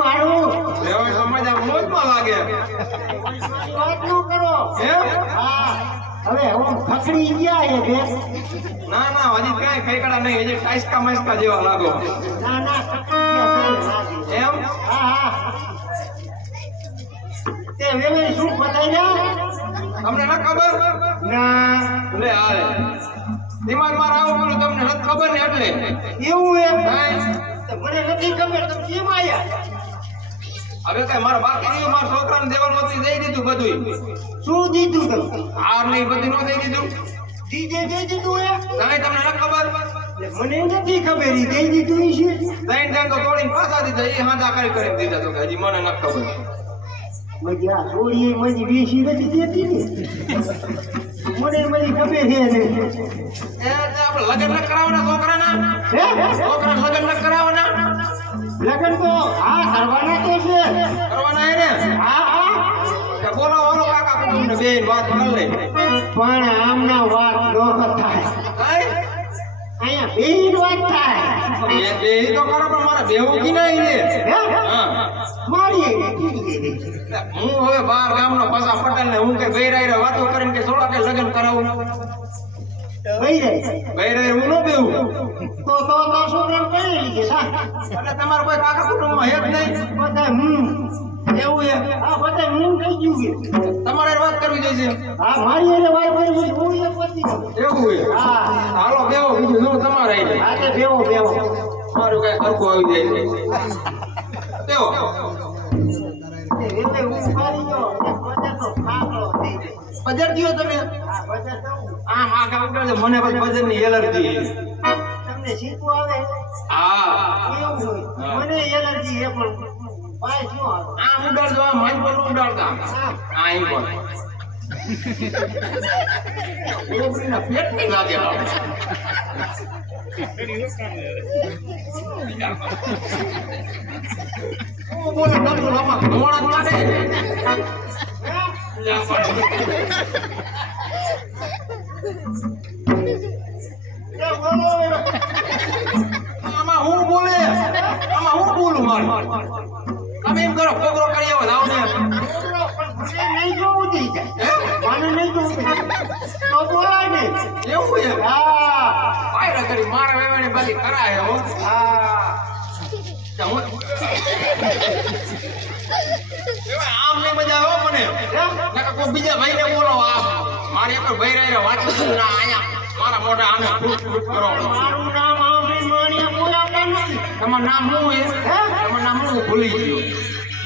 હાડું હાડું હવે સમજ આ મોજમાં લાગે વાત ન કરો એમ હા હવે હું ખસડી ગયા એ બેસ ના ના હજી કઈ ફેકડા નહીં હજી ટાઈસકા માઈસકા જેવા લાગો ના ના ખસડી ગયા એમ હા હા તે વેવે શું બતાવ્યા તમને ન ખબર ના લે આલે દિમાગ માં આવો બોલો તમને નથી ખબર ને એટલે એવું એમ કાંઈ. મને નથી ખબર તો કેમ આયા હવે કઈ મારા બાકી નહીં મારા છોકરાને દેવાનું હતું દઈ દીધું બધું શું દીધું તમે હાર નહીં બધું ન દઈ દીધું દીધે દઈ દીધું એ કાંઈ તમને ન ખબર મને નથી ખબર ઈ દઈ દીધું ઈ છે ત્રણ ટાઈમ તો તોડીને પાછા દીધા એ હાંધા કરીને દીધા તો કે હજી મને ન ખબર મજી આ છોડીએ મજી બેસી નથી દેતી ને મને મજી ખબર છે ને એ આપણે લગ્ન ન કરાવવાના છોકરાના હે છોકરાને લગ્ન ન કરાવવાના લગન તો હા કરવાના તો છે કરવાના હે ને હા હા કે બોલાવો કાકા કુટુંબને બેન વાત કરી લે પણ આમના વાત ન થાય કાંઈ? અહીંયા બેન વાત થાય બે તો કરો પણ મારા બેવું કી નહીં રે હે હા મારી હું હવે બાર ગામનો પાછા પટેલ ને હું કે ગઈરાઈ વાતો કરીને કે થોડા કે લગ્ન કરાવું વઈ જાય ગઈરાઈ હું ન બેવું તો છોકરાને કરી લીધે સા એટલે તમારા કોઈ કાકા કુટુંબમાં હે જ નહીં બધા એવું છે હા બધા થઈ ગયું છે તમારે વાત કરવી જોઈએ હા મારી એને વાત કરી હું એ પતી એવું હોય હા હાલો બેવો બીજું નો તમારે આવી હા તે બેવો મારું કઈ સરખું આવી જાય બેવો એટલે હું મારી ગયો બધા તો ફાકડો થઈ જાય બજાર ગયો તમે હા બધા તો આમ આ કામ કરે મને પછી બજાર ની એલર્જી તમને સીધું આવે હા એવું હોય મને એલર્જી હે પણ પાય શું આવે આમ ઉડાડજો આમ માઇન પર ઉડાડતા હા આ અહીં પર ઓબરીના પેટ ની લાગે ઓ બોલે નતું આમાં ઘોડા કાઢે લે બોલો આમાં હું બોલે આમાં હું બોલું મારું તમે એમ કરો પ્રોગ્રામ કરી આવો લાવ ને નહીં જોવું થઈ જાય મને નહીં જોવું તો બોલાય ને એવું છે હા પાયરા કરી મારા વેવાણી બાકી કરાય હો હા હું આમ નહીં મજા આવે મને નકા કોઈ બીજા ભાઈને બોલો આમ મારે એક ભાઈ રહે વાત ના આયા મારા મોઢા આમે ફૂટ ફૂટ કરો મારું નામ આંબી માણિયા બોલાતા નથી તમારું નામ શું છે તમારું નામ શું ભૂલી ગયો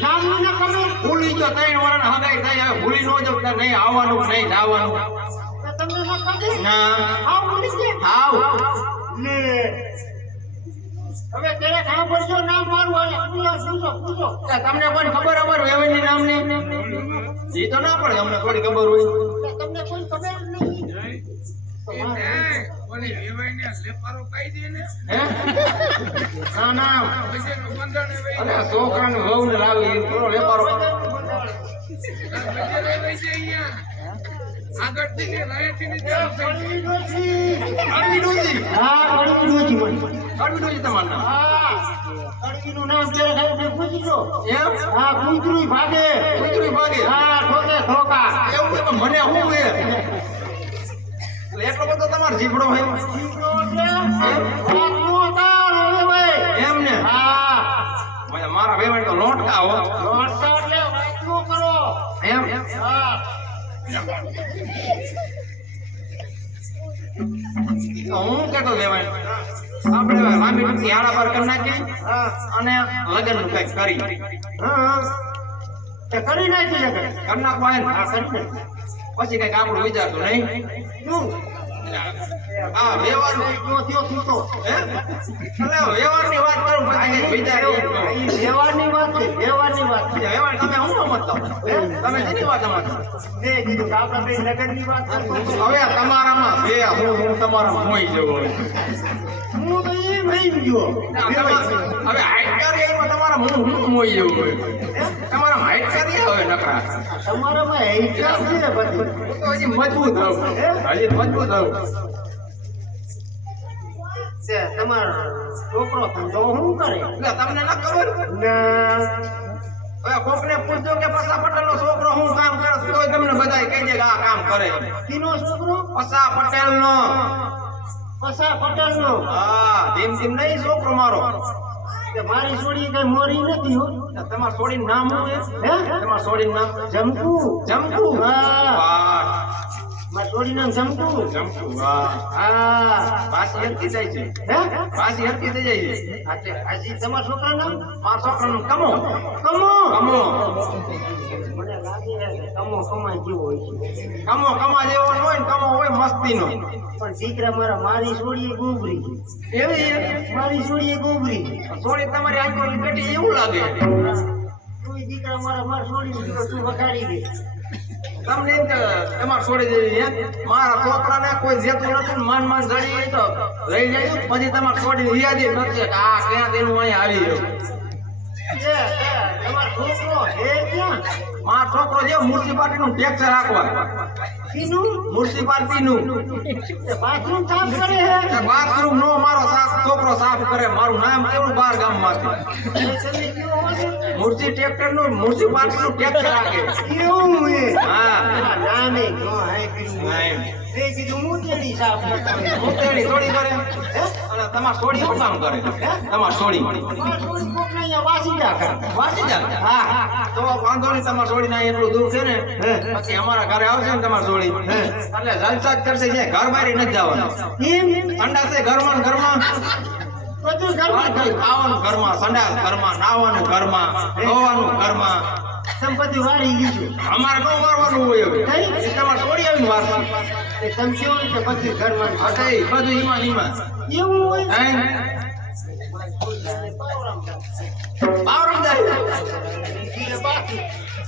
નામ મને ખબર ભૂલી ગયો 3 વર્ષના હગાઈ થઈ હવે ભૂલી ન જાવ તો નહીં આવવાનું નહીં જવાનું તો તમને ન ખબર ના હા બોલી છે આવ લે હવે તેરે ખાવ પડજો નામ મારું આલે પૂછો તમને કોઈ ખબર અમાર વેવણની નામની જી તો ના પડે અમને થોડી ખબર હોય તમને કોઈ ખબર નહીં ઓલી વેવાઈને લેપારો પાઈ દે ને હે ના ના પછી બંધણે વઈ અરે છોકરાને વહુને લાવી એ થોડો વેપારો બજે લઈ છે અહીંયા આગળથી ને રાયથી ને જાવ કડવી ડોસી કડવી ડોસી હા કડવી ડોસી મને કડવી ડોસી તમારું નામ હા કડવીનું નામ તેરે ખાવ પૂછજો એમ હા કૂતરું ભાગે કુતરી ભાગે હા ઠોકે ઠોકા એવું કે પણ મને શું હે એટલો બધો તમારો જીભડો હોય જીવડો એટલે વાતનો તારો હે ભાઈ એમ ને હા મારા વેવાણ તો લોટકા હો લોટકા એટલે વાતનો કરો એમ હા હું કેતો વેવાણ આપણે લાંબી ટૂંકી આડા પર કરી નાખીએ હા અને લગ્ન નું કઈક કરી હા તે કરી નાખી છે કરી નાખવા હે ને? હા કરી નાખી પછી કઈક આપણું વિચારતું નહીં શું હા વ્યવહાર જો થયો થૂતો હે એટલે વ્યવહારની વાત કરું પછી કઈક વિચાર વ્યવહારની વાત છે વ્યવહારની વાત છે વ્યવહાર તમે હું સમજતો તમે જેની વાત સમજતો ને કીધું કે આપણે બે લગનની વાત કરતો હવે તમારામાં બે હું તમારામાં મોઈ જવો હું તો એમ રહી ગયો હવે હાઈટ કરી એમાં તમારા હું મોઈ જવું હોય તમારા હાઈટ કરી હવે નકરા તમારામાં હિસાબ છે બધું તો હજી મજબૂત રહું હજી મજબૂત રહું તે તમારો છોકરો ધંધો શું કરે? એટલે તમને ના ખબર ના હવે કોકને પૂછજો કે પસા પટેલનો છોકરો શું કામ કરે તો તમને બધાય કહી દે કે આ કામ કરે કીનો છોકરો? પસા પટેલનો પસા પટેલનો. હા ધીમ ધીમ નહીં છોકરો મારો તે મારી છોડી કઈ મોરી નથી હો. તમાર છોડીનું નામ શું છે હે? તમાર છોડીનું નામ જમકુ. જમકુ હા. વાહ મારી છોડી નામ જમકુ. જમકુ વાહ હા. પાછી હરકી જાય છે હે? પાછી હરકી થઈ જાય છે એટલે હજી તમારા છોકરાનું નામ? મારા છોકરાનું કમો કમો. કમો મને લાગે છે કે કમો કમાઈ જેવો હોય છે. કમો કમા જેવો ન હોય ને કમો હોય મસ્તીનો પણ દીકરા મારા મારી છોડીએ ગોબરી છે. એવી મારી છોડીએ ગોબરી છે. છોડી તમારી આંખો કટી એવું લાગે તું દીકરા મારા છોડીને કીધું તું વગાડી દે. તમને એમ કે તમારે છોડી દેવી હે મારા છોકરાને કોઈ જેતું નથી ને માન માન જડી હોય તો લઈ જાય પછી તમારે છોડી યાદ નથી કે આ ક્યાં તેનું અહીંયા આવી ગયું તમારો છોકરો હે ક્યાં? મારો છોકરો જે મ્યુનિસિપાલિટીનું ટેક્સ રાખવા કીનું? મ્યુનિસિપાલિટીનું બાથરૂમ સાફ કરે હે? બાથરૂમ નો મારો છોકરો સાફ કરે મારું નામ કેવું બાર ગામમાંથી તમે કયો હો છો? મૂર્તિ ટ્રેક્ટર નું મ્યુનિસિપાલિટીનું ટેક્સ રાખે એવું હે? હા નામે નો હે કીધું. હા, એમ. તે કીધું હું તેની સાફ કરતા. મુકેલી થોડી કરે અને તમાર છોડી શું કામ કરે તમાર છોડી મારી છોડી કોકને અહીંયા વાસી રાખે. વાંચી જાય હા હા. તો વાંધો નહીં તમાર છોડી ના એટલું દૂર છે ને પછી અમારા ઘરે આવશે ને તમાર છોડી એટલે જલસા જ કરશે છે ઘર બારી નથી જવાનું એમ? ઠંડા છે ઘરમાં ને ઘરમાં બધું ઘરમાં જ. ખાવાનું ઘરમાં સંડાસ ઘરમાં નાવાનું ઘરમાં ધોવાનું ઘરમાં સંપત્તિ વાળી લીધું. અમારે ન વારવાનું હોય હવે એ તમારે છોડી આવીને વારવાનું એ તમે કેવો ને કે બધું ઘરમાં જ. હા એ બધું ઈમાન ઈમાન એવું હોય? હે બાવરમ જાય ઈ બાકી.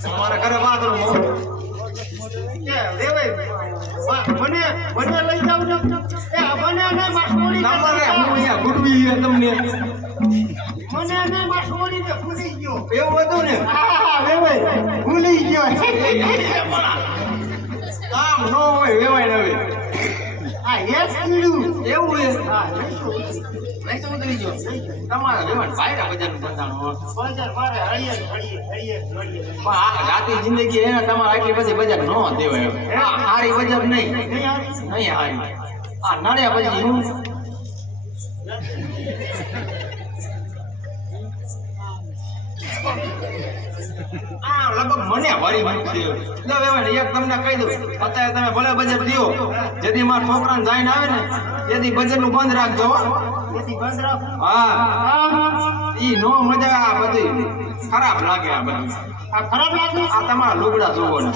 અમારા ઘરે બાથરૂમ કે વેવાઈ, મને મને લઈ જાવ ને. એ મને ને માસોડી નંબર રે હું અહીંયા ગુડવી છે તમને મને ને માસોડી ને ભૂલી ગયો. એવું હતું ને હા વેવાઈ ભૂલી ગયો. કામ ન હોય વેવાય ને હવે આ યસ કીધું. એવું છે હા નહીં તો ઉતરી ગયો તમારા વેવાય પાયરા બજારનું બંધાણું બજાર મારે હળિયે હળિયે પણ આ જાતિ જિંદગી હે ને તમારે આટલી બધી બજાર ન દેવાય હવે આ હારી બજાર નહીં નહીં આવી. નહીં હારી આ નડ્યા પછી હું આ લગભગ મને વારી મૂકશે લે વેવાય એક તમને કહી દઉં અત્યારે તમે ભલે બજાર દીઓ જેથી મારા છોકરાને જાઈને આવે ને તેથી બજારનું બંધ રાખજો હો. એથી બંધ રાખું. હા હા. ઈ નો મજા આ બધી ખરાબ લાગે આ બધું આ ખરાબ લાગે? આ તમારા લુગડા જોવો ને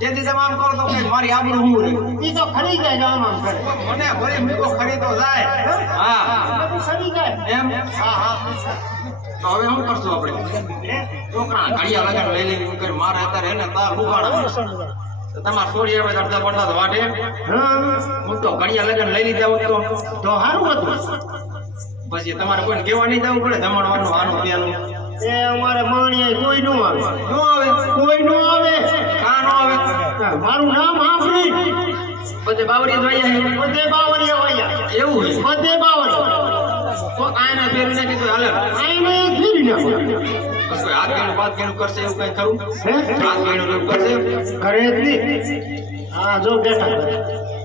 તેથી તમે આમ કરો તો કઈ મારી આબરૂ હું રે ઈ તો ખરી જાય આમ આમ કરે. મને ભલે મૂકો ખરીદો જાય હા બધું ખરી જાય. એમ હા હા. તો હવે શું કરશું આપણે છોકરા ઘડિયા લગાડ લઈ લઈને કરી મારે અત્યારે એને તાર ઉગાડા તમારે છોડી આવે અડધા પડતા વાટે હું તો ઘડિયા લગાડ લઈ લીધા હોત તો સારું હતું. પછી તમારે કોઈને કહેવા નહીં જવું પડે જમણવાનું આનું ત્યાંનું એ અમારે માણીએ કોઈ નો આવે. નો આવે કોઈ નો આવે. કા નો આવે મારું નામ સાંભળી બધે બાવરી જોઈએ બધે બાવળિયા વયા. એવું છે બધે બાવળિયા. તો કાંઈ ફેરવી નાખી તો હાલે આઈને ફેરી નાખો. બસ કોઈ હાથ ગેણું પાત ગેણું કરશે એવું કઈ ખરું હે? હાથ ગેણું એવું કરશે ઘરે જ નહીં. હા જો બેઠા.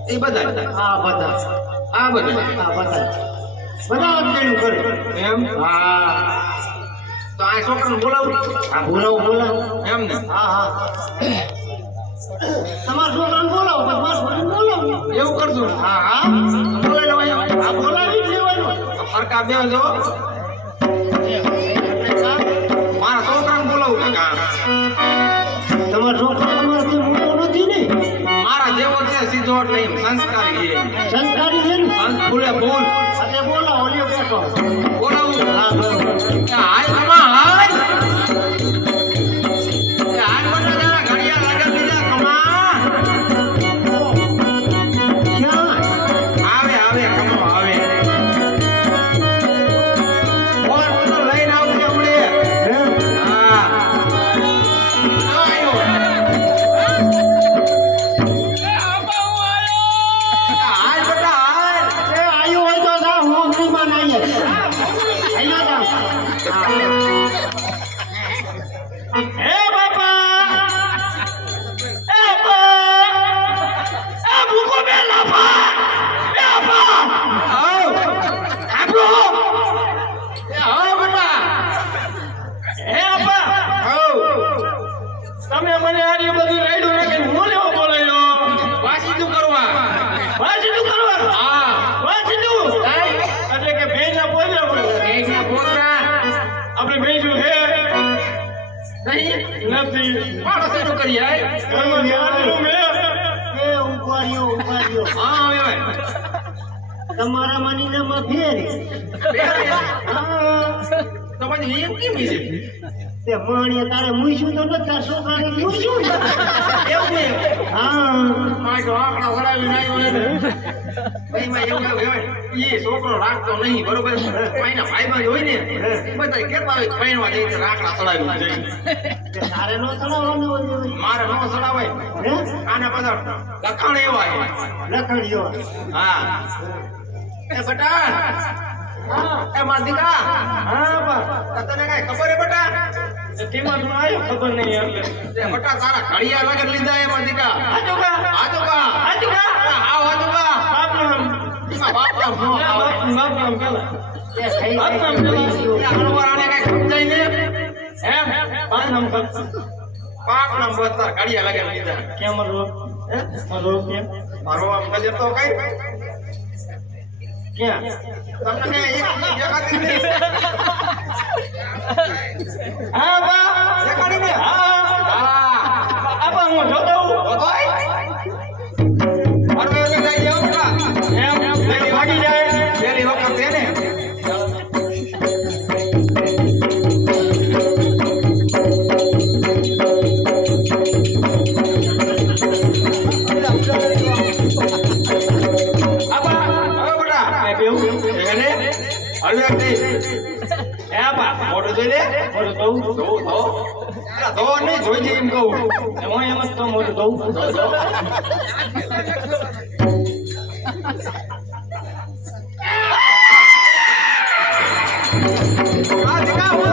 એ બધા આ બધા. આ બધા આ બધા. બધા જ તેનું કરે. એમ હા. તો આ છોકરાને બોલાવું આ બોલાવો બોલાવો. એમ ને હા હા. તમારા છોકરાને બોલાવો પછી મારા છોકરાને બોલાવો. એવું કરશું હા હા. બોલાવી લેવાય આ બોલાવી જ લેવાનું. ફરકા બે જો મારા છોકરાને બોલાવું કાકા તમારો છોકરો તમારાથી મોટો નથી ને? મારા જેવો છે સીધો એટલે એમ સંસ્કારી છે સંસ્કારી છે ને? સંત ફૂલે ફૂલ એટલે બોલાવો લ્યો બેઠો. બોલાવું હા બરોબર. હાય કમા હાય હાય બધા જરા ઘડિયા લગાડી દીધા કમા ક્યાં? આવે આવે કમો આવે ઓય બધો લઈને આવજે હમણે હે? હા આવ્યો હાય બેટા હાય એ આયુ હોય તો જા હું હે બાપા એ બા એ ભૂકો બે લાફા એ બા આવ આપણો એ હા બેટા હે બા આવ તમે મને આરી બધું રાઈડું નાખીને હું લેવો બોલાયો વાસી તું કરવા વાંચી કરવા હા વાંચી એટલે કે ભેંસના પોદરા પડે એના પોતરા આપણે ભેંસું હે નહીં નથી પાડો શરૂ કરી આય ઘરમાં ધ્યાન મે એ ઉપાડ્યો હા હવે તમારા માનીનામાં ફેરી તો પછી એમ કેમ છે તે માણીએ તારે મૂઈશું તો નથી તાર છોકરાને મૂઈશું ને એવું ને હા માય તો આંકડા વડાવી નાખ્યો ને ભાઈ માં એવું હોય એ છોકરો રાખતો નહીં બરોબર ભાઈના ભાઈમાં હોય ને બધા કેતા હોય પૈણવા જઈ તો આંકડા ચડાવી જાય તે તારે નો ચડાવવાનું હોય મારે નો ચડાવાય હે આના બધા લખાણ એવા છે લખડ્યો હા એ બટા હા એ માદિકા હા બા તને કઈ ખબર હે બટા તેમાં તું આવ્યો ખબર નહીં એટલે એ બટા તારા ઘડિયા લગન લીધા એ માદિકા આજુકા આજુકા આજુકા આવ આજુકા બાપના એમાં બાપ નામ નો આવે બાપના પેલા એ હળવાર આને કઈ સમજાય ને હે પાંચ નામ કર પાક નામ બતાર ઘડિયા લગન લીધા કેમ રો હે મારો કેમ મારો આમ નજર તો કઈ ક્યાં તમને એક જગાતી ને હા બા જગાડી ને હા હા આપા હું જોતો હું ઓય અરે એ લઈ જાવ બેટા એમ ભાગી જાય પેલી વખત છે ને આપા હવે બેટા એ બેઉ એને હળવે દે હે આપા મોટો જોઈ લે મોટો દઉં ધો ધો ધો નહીં જોઈ જઈ એમ કહું હું એમ જ તો મોટો દઉં આ દીકા હું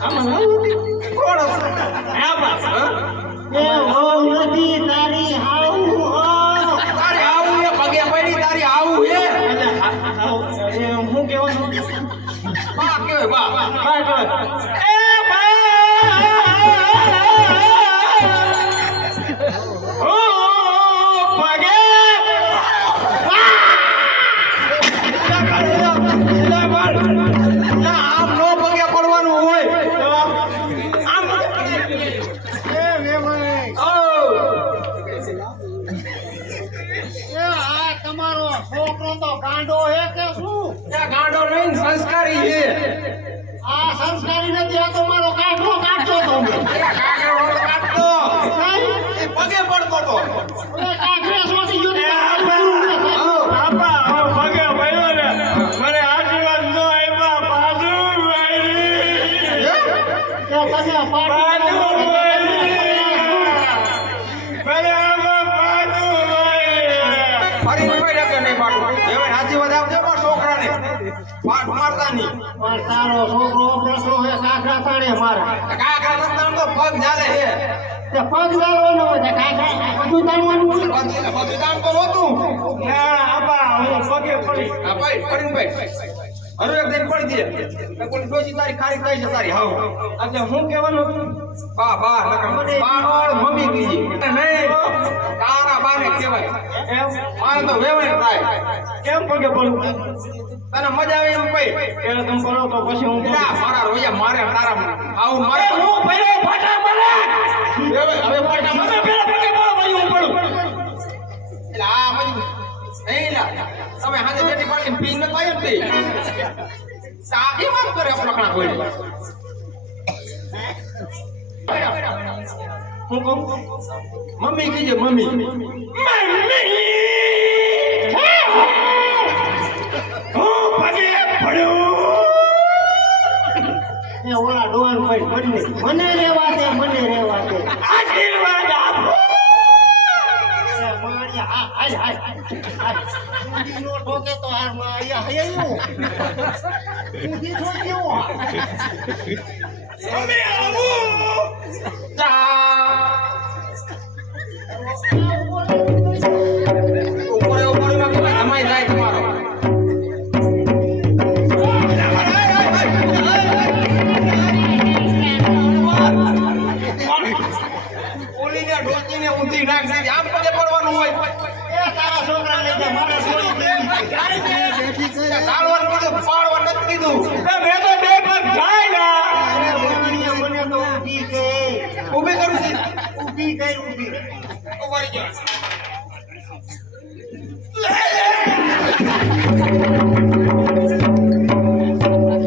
આમાં હે આપા હા? એ હો નથી તારી હાઉ હો તારે આવું હે પગે પડી તારી આવું હે એટલે હું કેવાનું બા કેવાય બા બા કહેવાય. એ બા ઓ પગે ના આમ નો પગે પડવાનું હોય આમ ઓ તમારો છોકરો તો ગાંડો હે કે શું ત્યાં ગાંડો નહીં સંસ્કારી છે આ સંસ્કારી નથી આ તો મારો કાઢો કાઢતો તો કાગડો કાઢતો એ પગે પડતો તો કાઢે સોથી ગયો ને આપા પગે પડ્યો ને મને આશીર્વાદ નો આપ્યા પાછું ફરી કોઈ રકે નહીં પાડું હવે આશીર્વાદ આપજો પણ છોકરાને મારતા નહીં તારો છોકરો બેસો હે કાકા તાણે મારા કાકા રસ્તામાં તો પગ ચાલે છે તે પગ લાવવાનો હોય કાકા બધું તાણવાનું હોય બધું કામ તો હોતું ના આપા હું પગે પડી આ ભાઈ ફરીને ભાઈ હરુ એક દિન પડી દે તો કોઈ ડોસી તારી ખારી થઈ છે તારી હાવ એટલે હું કહેવાનું બા બા લખણ બાળ મમ્મી કીજી નહીં તારા બાને કહેવાય એમ મારે તો વેવાય થાય કેમ પગે પડું તને મજા આવે એમ કઈ પેલા તમે કરો તો પછી હું ના મારા રોયા મારે તારા આવું મારે હું પહેલો ફાટા મારે હવે પાટા મને પેલા પગે પડો પછી હું પડું એટલે આ બધું નહીં લા તમે હાથે બેટી પાડીને પી ન થાય ને સાખી માં કરે લખણા કોઈ હું કહું મમ્મી કીજે મમ્મી એ ઓલા ડોન ભાઈ મને રેવા દે મને રેવા દે આશીર્વાદ આપો મારી હા હાલ હાલ ઊંધી નો ઠોકે તો હારમાં અહીંયા હૈયું ઊંધી ઠોક્યો અમે આવું ઉપરે ઉપરે માં તમે જમાઈ જાય તમારો ઓલીને ઢોકીને ઊંધી નાખ દે આમ પગે પડવાનું હોય એ તારા છોકરા લઈ જા મારા છોડી કાલવાનું કીધું પાડવાનું નથી કીધું મેં તો બે પગ જાય ના અરે વડીએ મને તો ઊભી કે ઊભી કરું છું ઊભી કઈ ઊભી ઉભા રહી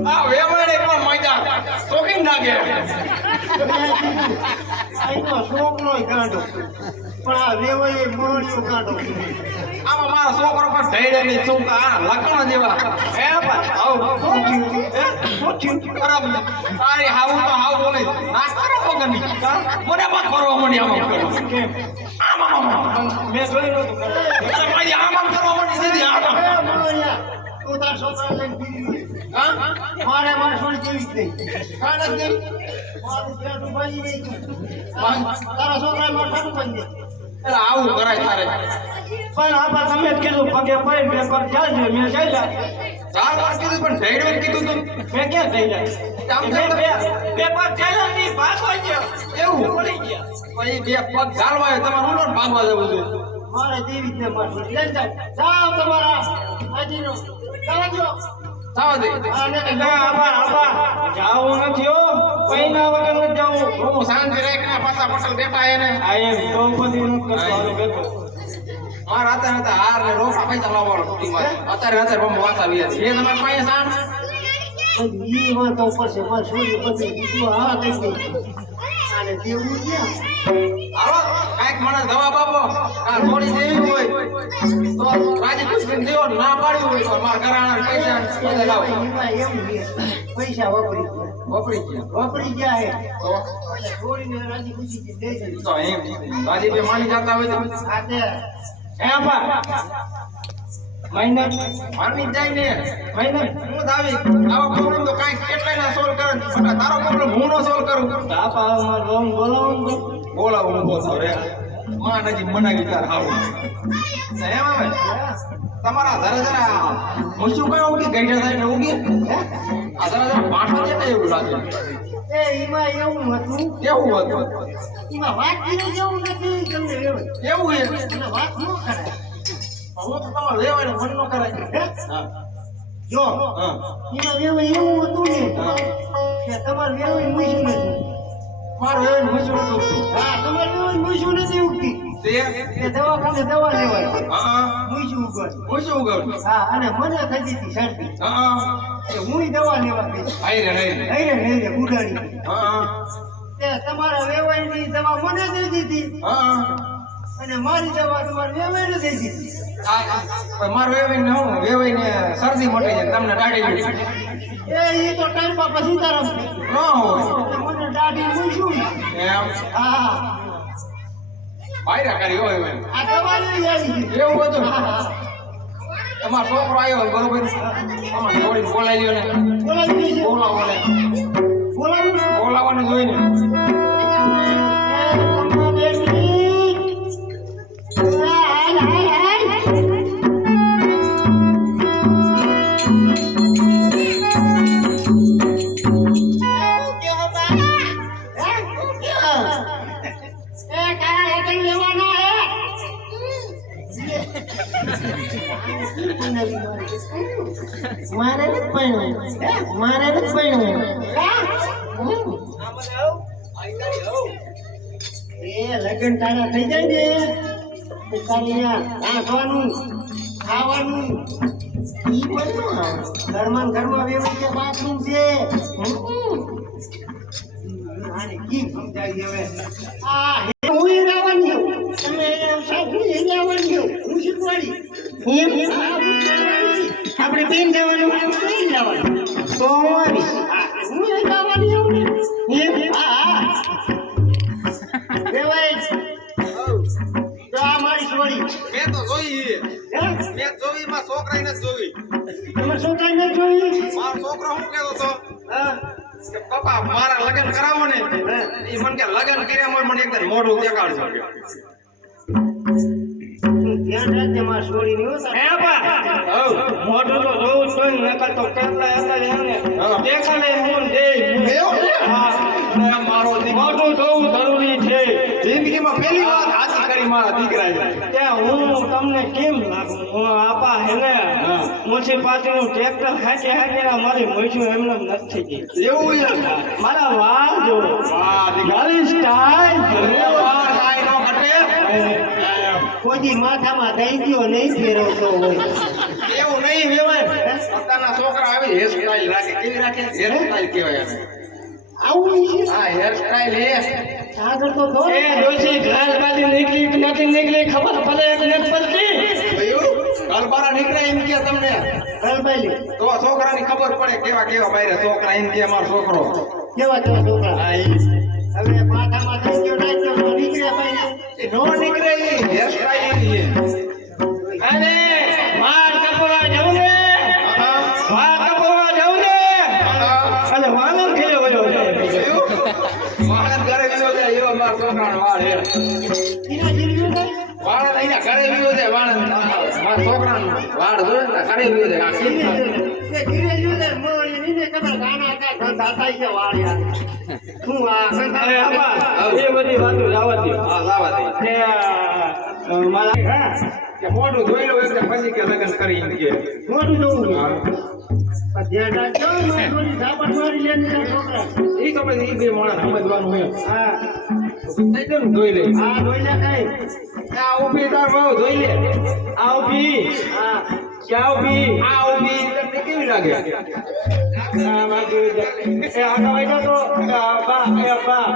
આ વેવાણે પણ મજા શોખીન નાખે આઈનો છોકરો ગાંડો પણ આ વેવાઈએ મોણિયો ગાંડો આમાં મારો છોકરો પણ ઢેડે ની છોકરા લખણ જેવા હે પણ બરાબર તારી હાવું તો હાવ બોલે નાસ્તા વગર ની મને મત કરવા માંડી આમાં કરો આમાં મેં જોયું નતું મારી આમાં કરવા માંડી સીધી આમાં એ મોણિયા તું તાર છોકરા લઈને ફીરી હા મારે મારે છોડી દેવી જ નહીં કાઢ દે મારું પેટું ભાજી નહીં તારા છોકરા મારે ઠાઠું ભાજી દે એટલે આવું કરાય તારે પણ આપા તમે જ કીધું પગે પડી બે પગ ચાલજો મેં ચાલ્યા ચાર વાર કીધું પણ ઢેડવે કીધું તું મેં ક્યાં થઈ જાય આમ બે તો બે પગ ચાલ્યા નહીં ભાગવા ગયો એવું પડી ગયા પછી બે પગ ગાલવાય તમારે ઉડો ભાગવા જવું જોઈએ મારે દેવી જ ને મારે લઈ જાય જાઓ તમારા હાજીનો ચાલો જો થવા દે જાવું નથી હો પૈના વગર નથી જાવું હું શાંતિ રાખીને પાછા પટલ બેઠા એને આ એમ દ્રૌપદી નું કરવાનો બેઠો મારા હતા હતા હાર ને રોકડા પૈસા લાવવાનો કુટીમાં અત્યારે બમ વાતા લે છે એ તમારે પાસે શાન ઈ વાતો ઉપર છે મારે છોડી બધી બીજું હા કઈ દે આને દેવું ક્યાં હાલો કાંઈક મને દવા બાપો આ થોડી દેવી હોય તો રાજી ખુશી દેવો ના પાડ્યું હોય તો મારા ઘરાણા પૈસા બધા લાવો એમાં એમ છે પૈસા વાપરી વપરી ગયા હે તો છોડીને રાજી ખુશી દઈ દે તો એમ રાજી બે માની જતા હોય તો આ તે હે આપા મહિને માની જાય ને મહિને હું દાવી આવા પ્રોબ્લેમ તો કાંઈક કેટલાય ના સોલ્વ કરે પણ તારો પ્રોબ્લેમ હું નો સોલ્વ કરું આપા માં લોન બોલાવો બોલાવો ઊભો થાવ રે માં નજી મનાવી તાર હાવ એમ આવે તમારા જરા મુશ્યું કયો ઉગી ગઈડા થાય ને ઉગી આ જરા પાઠો દેતા એવું લાગે એ ઈમાં એવું હતું કેવું હતું ઈમાં વાત કરી જેવું નથી તમને કેવું એ એટલે વાત ન કરે હું તો તમારે લેવાય ને મન નો કરાય હા જો હા ઈમાં એવું હતું ને કે તમારે વેવાઈ મૂછ્યું નથી મારો એ મુશ્યું હતું હા તમારે વેવાઈ મૂછ્યું નથી ઉગતી તે એ દવાખાને દવા લેવાય હા મૂછ્યું ઉપર મુશ્યું ઉગર હા અને મને થઈ હતી શરદી હા એ હુંય દવા લેવા ગઈ આઈ રે લઈ રે ઉડાડી હા તે તમારા વેવાઈની દવા મને દઈ દીધી હા અને મારી દવા તમારે વેવાઈને દઈ દીધી મારો વેવાઈને હું વેવાઈને શરદી મટી જાય તમને દાઢી મટી એ ઈ તો ટાઈમમાં પછી તારા ન હોય મને દાઢી મૂછ્યું એમ હા ભાઈરા કરી હોય એમ આ દવા લઈ આવી એવું હતું હા હા તમારો છોકરો આવ્યો બરોબર આમાં થોડી બોલાવી લ્યો ને બોલાવી દેજો બોલાવો ને બોલાવું બોલાવવાનું જોઈને મારે નથી પડ્યું એ લગન તારા થઈ જાય ને તારી નાખવાનું ખાવાનું ઈ બધું ઘરમાં વેવાઈ છે બાથરૂમ છે આને કી સમજાવી હવે આ હું રહેવાની તમે સાચું રહેવાની હું શીખવાડી આપણે બેન જવાનું તો હું આવીશ હું જવાની હા વેવાઈ તો આ મારી સોળી મેં તો જોઈ હે મેં જોઈ માં છોકરાને જ જોઈ તમે છોકરાને જોઈ મારો છોકરો શું કહેતો તો હા કે પપ્પા મારા લગ્ન કરાવો ને ઈ મને કે લગ્ન કર્યા હોય મને એકદમ મોઢું દેખાડજો ધ્યાન રાખજે માર સોળી ની હે બા મોઢું તો જોવું જ જોઈએ નકર તો કેટલા હતા એને દેખાડે હું દે હા મારો મોઢું જોવું જરૂરી છે જિંદગીમાં પહેલી વાત હાસી કરી મારા દીકરાએ કે હું તમને કેમ લાગુ હું આપા હે ને મ્યુનિસિપાલિટીનું ટ્રેક્ટર હાંકી મારી મૈસું એમને નથી થઈ ગઈ એવું છે મારા વાળ જો વાહ મારી સ્ટાઇલ વાહ કાઈ નો ઘટે કોઈ દી માથામાં દઈ ગયો નહીં ફેરવતો હોય એવું નહીં વેવાય પોતાના છોકરા આવી હેર સ્ટાઈલ રાખે કેવી રાખે હેર સ્ટાઈલ કહેવાય એને. આવું છે હા હેર સ્ટાઈલ હે આગળ તો દો એ ડોશી ઘાલ બાજી નીકળી કે નથી નીકળી ખબર પડે કે નથી પડતી ભયું ગલબારા નીકળે એમ કે તમને ગલબાઈ તો છોકરાની ખબર પડે કેવા કેવા બાયરે છોકરા એમ કે મારો છોકરો કેવા કેવા છોકરા હા ઈ હવે માથામાં દઈ ગયો નાખ્યો તો નીકળે ભાઈ એ નો નીકળે ઈ હેર સ્ટાઈલ એની છે અને વાળ કપવા જવું ને વાળ કપવા જવું ને અને વાળો ખેલ્યો ગયો વાળા ઘરે વિયો જાય એવો મારો છોકરાનો વાળ હે એના જીવ્યું ને વાળા અહીંયા ઘરે વિયો જાય વાળા મારા છોકરાનો વાળ જોયે ને ઘરે વિયો જાય આ કેમ થાય? કે ધીરે ધીરે મોળી નીને કબર ગાના કા ધંધા થાય છે વાળ્યા શું આ અરે આપા એ બધી વાતો જવા દે હા લાવા દે ને મારા કે મોઢું ધોઈ લો એટલે પછી કે લગ્ન કરી એમ કે મોટું જોવું ધ્યાન રાખજો મારી થોડી ઝાપટ મારી લેની ના છોકરા ઈ તો પછી ઈ બે માણસ સમજવાનું હોય હા થઈ જાય ને જોઈ લે હા જોઈ લે કઈ આ ઊભી તાર બહુ જોઈ લે આવ બી હા ક્યાં બી આ ઊભી તમને કેવી લાગે એ આગળ વાગ્યો તો બા એ બા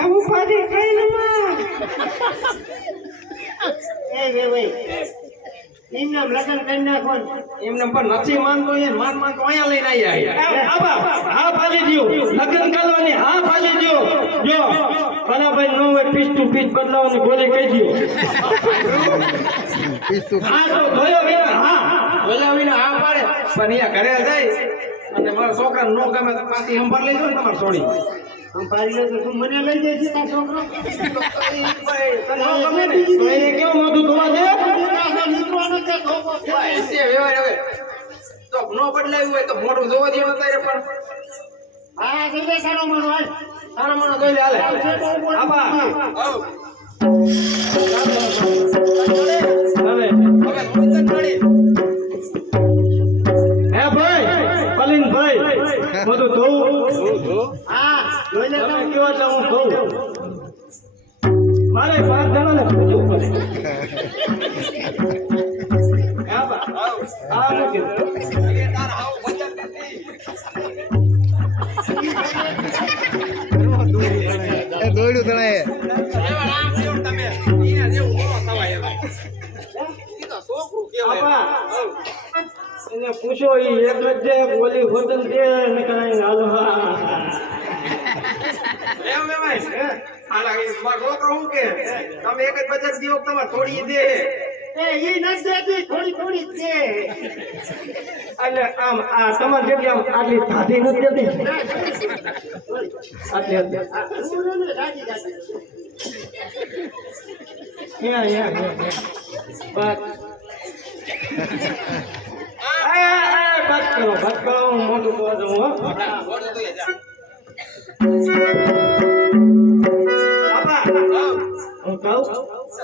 હું પાછી કઈ ન એ વે વે નિમનામ લગન કરી નાખો ને. એમને પણ નથી માનતો એ માન તો અહીંયા લઈને આવ્યા આબા હા પાછી દ્યો લગ્ન કરવાની હા પાછી દ્યો જો બરાબર નો હોય પીસ ટુ પીસ બદલાવાની બોલી કહી દ્યો હા તો ધોયો વિના હા બોલાવીને આ પાડે પણ અહીંયા ઘરે જાય અને મારા છોકરાને નો ગમે તો પાછી સંભાળ લઈ જાઓ ને તમારે છોડી આમ પાડી લે તો તું મને લઈ જાય છે તારો છોકરો નો ગમે ને તો એને કેવું મોઢું ધોવા દે નીકળવાનો છે ધોકો છે. એસે વેવાય હવે તો નો બદલાવ્યું હોય તો મોઢું જોવા દે અત્યારે પણ હા જલ્દી સારો માનો હાલ સારા માણસ જોઈ લે હાલે આબા આવ હવે હવે મુદ્દત મળી હે ભાઈ કલીન ભાઈ બધું ધોવું હા જોઈ લે તમે કયો એટલે હું ધોઉં મારે 5 જણાને પૂછવું પડે હા બા આ મૂકી દો. એ તાર આવ બચત નથી દોડ્યું તણાય એવા રામ જેવું તમે અહીંયા જેવું બોલો થવાય એવા ઈ તો છોકરું કહેવાય આપા એને પૂછો ઈ એક જ દે બોલી હોટલ દે ને કઈ હાલો એમ વેવાય હાલા એ મારો છોકરો હું કે તમે એક જ બચત દીઓ તમારે થોડી દે એ ઈ નથી દેતી થોડી થોડી જ છે એટલે આમ આ તમારે જેટલી આમ આટલી ધાધી નથી દેતી આટલી આટલી આ હું ને રાજી રાજી બસ બસ કરો હું મોટું કહું છું હો બોલો તો જા આપા હું કહું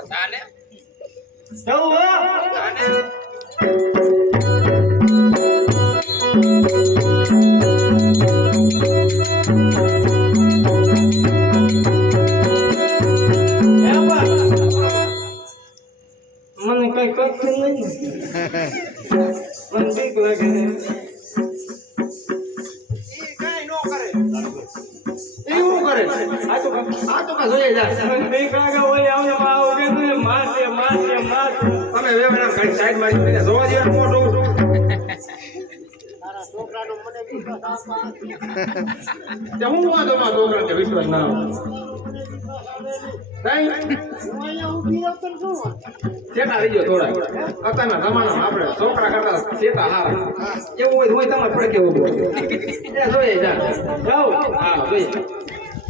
તાને કહું હો તાને મને કઈ કરતું નહીં મને બીક લાગે છે ઈ કાઈ નો કરે ઈ હું કરે આ તો કા જોઈએ જા મને બીક લાગે ઓય આવને આવો કે મારશે તમે વેવના ઘડી સાઈડ મારી મને જોવા દે મોટું તારા છોકરાનો મને વિશ્વાસ આપવા તે હું વાંધો માં છોકરા કે વિશ્વાસ ના આવે મને વિશ્વાસ નહીં હું અહીંયા ઊભી રહું તો શું વાત? ચેતા રહી ગયો થોડા અત્યારના જમાનામાં આપણે છોકરા કરતા ચેતા હારા એવું હોય તો હોય તમારે પડે કેવું બોલ એ જોઈએ જા જાઉં હા જોઈએ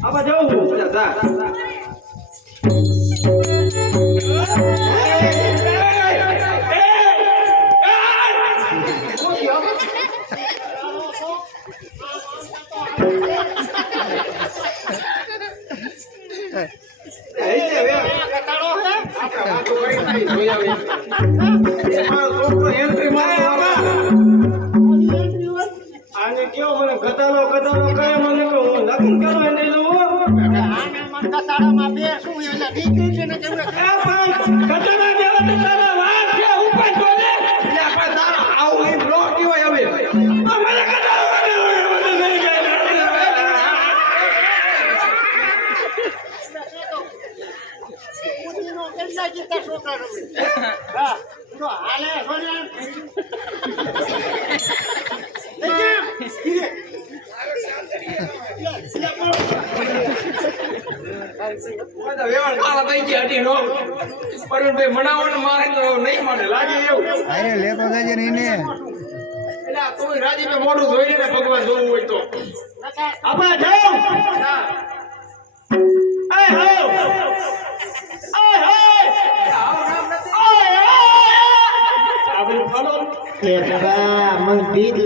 આમાં જાઉં છું જા કટાડો હે? આપણે વાતો કરી નહીં જોઈ આવી મારો છોકરો એન્ટ્રી મારે આમાં ઓલી એન્ટ્રી હોય? આને કેવો મને ગધાડો કહે મને કે હું લગ્ન કરવા એને જવું આનામાં કટાડામાં બે શું એટલે નીકળી છે ને કેવું ગધાડા જેવા તો તારા વાત છે ઉપર જોલે એટલે આપણે તારા આવું એમ નો કહેવાય હવે મને ગધાડો મને નહીં જાય ઉડીનો કેટલા જીતા છોકરા રમે હા જો હાલે સોનિયા બધા વેવાણ કાળા થઈ ગયા હતી નો પરવીનભાઈ મનાવો ને મારે તો નહીં માને લાગે એવું અરે લેતો જજે ને એને એટલે આ તું રાજી તો મોઢું જોઈને ને ભગવાન જોવું હોય તો આપા જાઉં ના એ હો એ હો આવું નામ નથી આપણે ફોલો એ બાબા મને બીજ